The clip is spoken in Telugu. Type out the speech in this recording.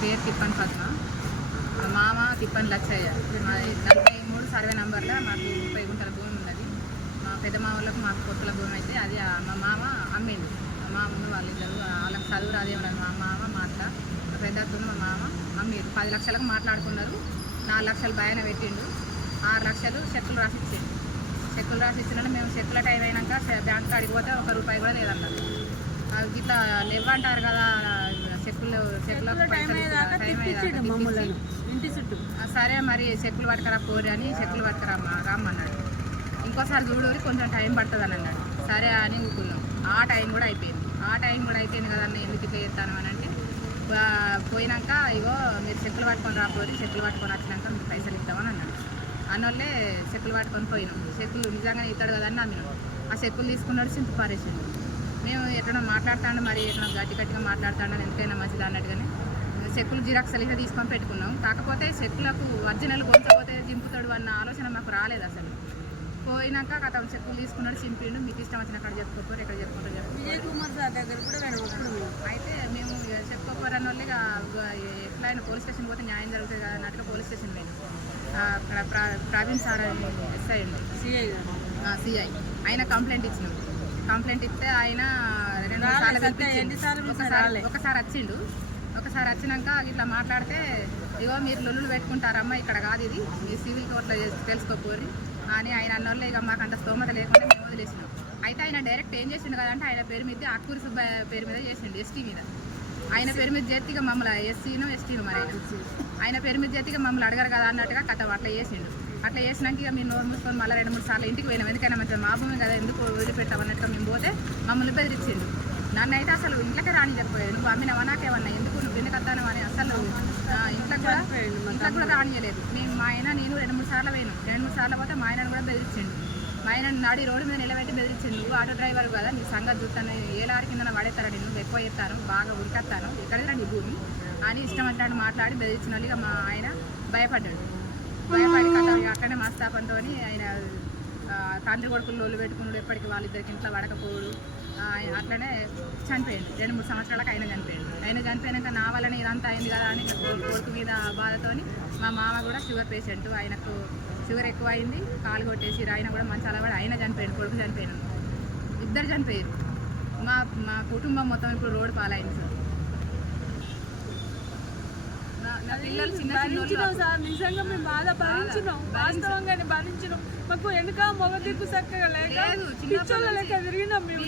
పేరు తిప్పని పద్మ, మా మామ తిప్పని లచ్చయ్య. మా 43 సర్వే నంబర్లో మాకు 30 గుంటల భూమి ఉన్నది. మా పెద్ద మామూలకు మాకు కొట్టుల భూమి అయితే అది మా మామ అమ్మిండు. మా మామను వాళ్ళిద్దరు వాళ్ళకి చదువు రాదేమన్నారు. మా మామ మాట పెద్దతున్న మా మామ అమ్మిండు. 10 లక్షలకు మాట్లాడుకున్నారు. 4 లక్షలు భయాన పెట్టిండు. 6 లక్షలు చెక్కులు రాసిచ్చిండు. చెక్కులు రాసిచ్చినా మేము చెక్కుల టైం అయినాక బ్యాంక్ కాడికి పోతే 1 రూపాయి కూడా లేదన్నారు. ఇట్లా లేవంటారు కదా చెక్కులు సరే మరి చెక్కులు పట్టుకరా పోరి అని చెక్కులు పట్టుకరా రమ్మన్నాడు. ఇంకోసారి చూడూరి కొంచెం టైం పడుతుంది అని అన్నాడు. సరే అని ఊకున్నాం. ఆ టైం కూడా అయిపోయింది కదా అన్న ఎందుకు ఇట్లా చేస్తాను అని అంటే పోయినాక ఇగో మీరు చెక్కులు పట్టుకొని రాపోరి, చెక్కులు పట్టుకొని వచ్చినాక మీకు పైసలు ఇద్దామని అన్నాడు. అన్నోళ్ళే చెక్కులు పట్టుకొని పోయినాం. చెక్కులు నిజంగానే ఇస్తాడు కదా అని నమ్మినాం. ఆ చెక్కులు తీసుకున్నాడు చింత పారేసిండు. మేము ఎట్లా మాట్లాడుతాడు మరి ఎట్లా గట్టిగా మాట్లాడుతాడని ఎందుకైనా మంచిది అన్నట్టుగానే చెక్కులు జిరాక్స్ సరిగ్గా తీసుకొని పెట్టుకున్నాం. కాకపోతే చెక్కులకు ఒరిజినల్ కొంచపోతే చింపుతాడు అన్న ఆలోచన మాకు రాలేదు అసలు. పోయినాక కథ చెక్కులు తీసుకున్నాడు, చింపిండు. మీకు ఇష్టం వచ్చిన అక్కడ చెప్పుకోరు, ఎక్కడ చెప్పుకుంటారు విజయ్ కుమార్ సార్ దగ్గర కూడా అయితే మేము చెప్పుకోరు అన్న వాళ్ళు ఎట్లయినా పోలీస్ స్టేషన్ పోతే న్యాయం జరుగుతుంది కదా అన్నట్టుగా పోలీస్ స్టేషన్ పోయింది. అక్కడ ప్రవీణ్ సార్ ఎస్ఐ ఉండే సిఐ ఆయన కంప్లైంట్ ఇచ్చినాం. కంప్లైంట్ ఇస్తే ఆయన 2 సార్లు ఒకసారి వచ్చిండు. ఒకసారి వచ్చినాక ఇట్లా మాట్లాడితే ఇగో మీరు లొల్లులు పెట్టుకుంటారమ్మా, ఇక్కడ కాదు ఇది, మీ సివిల్ కోర్టులో తెలుసుకోపోరి అని ఆయన అన్నోళ్ళు ఇక మాకు అంత స్తోమత లేకుండా మేము వదిలేసినాం. అయితే ఆయన డైరెక్ట్ ఏం చేసిండు కదంటే ఆయన పేరు మీద ఆకూరి సుబ్బయ్య పేరు మీద చేసిండు, ఎస్టీ మీద. ఆయన పేరు మీద చేతిగా మమ్మల్ని ఎస్టీను మరి ఆయన పేరు మీద చేతిగా మమ్మల్ని అడగరు కదా అన్నట్టుగా కథ అట్లా చేసిండు. అట్లా చేసినాక ఇక మేము నోరు మూసుకొని మళ్ళీ 2-3 సార్లు ఇంటికి పోయినాం. ఎందుకైనా మంచిగా మా భూమి కదా ఎందుకు వదిలిపెట్టామన్నట్టుగా మేము పోతే మమ్మల్ని బెదిరించిండు. నన్ను అయితే అసలు ఇంట్లోకే రానియకపోయాడు. నువ్వు అమ్మినవా నాకేమన్నా ఎందుకు నువ్వు ఎందుకు వద్దాను అని అసలు ఇంట్లో కూడా రానియలేదు. మా ఆయన నేను 2-3 సార్లు పోయినాం. 2-3 సార్లు పోతే మా ఆయనను కూడా బెదిరించిండు. మా ఆయన నాడి రోడ్డు మీద నిలబెట్టి బెదిరించిండు. నువ్వు ఆటో డ్రైవర్ కదా, నీ సంగతి చూస్తాను, ఏ లారీ కింద పడేస్తారా, నేను ఎక్కువ చేస్తాను, బాగా ఉరికేస్తాను, ఎక్కడికి నీ భూమి అని ఇష్టం అంటే మాట్లాడి బెదిరించిన వాళ్ళు. ఇక మా ఆయన భయపడ్డాడు. భయపడి కథ అక్కడనే మనస్తాపంతో ఆయన తండ్రి కొడుకులు లోళ్ళు పెట్టుకున్నాడు. ఎప్పటికీ వాళ్ళిద్దరికి ఇంట్లో పడకపోడు. అట్లనే చనిపోయాడు. 2-3 సంవత్సరాలకు ఆయన చనిపోయాడు. ఆయన చనిపోయాక నా వల్లనే ఇదంతా అయింది కదా అని కొడుకు మీద బాధతో మా మామ కూడా షుగర్ పేషెంట్, ఆయనకు షుగర్ ఎక్కువ అయింది, కాలు కొట్టేసి ఆయన కూడా మంచి అలవాడు. ఆయన చనిపోయాడు, కొడుకు చనిపోయాడు, ఇద్దరు చనిపోయారు. మా కుటుంబం మొత్తం ఇప్పుడు రోడ్డు పాలైంది సార్. పిల్లలు సార్ నిజంగా మేము బాధ భరించినాం, వాస్తవంగానే భరించినాం. మాకు వెనుక మొగ దిక్కు చక్కగా లేక పిచ్చోళ్ళ లెక్క తిరిగినాం మేము.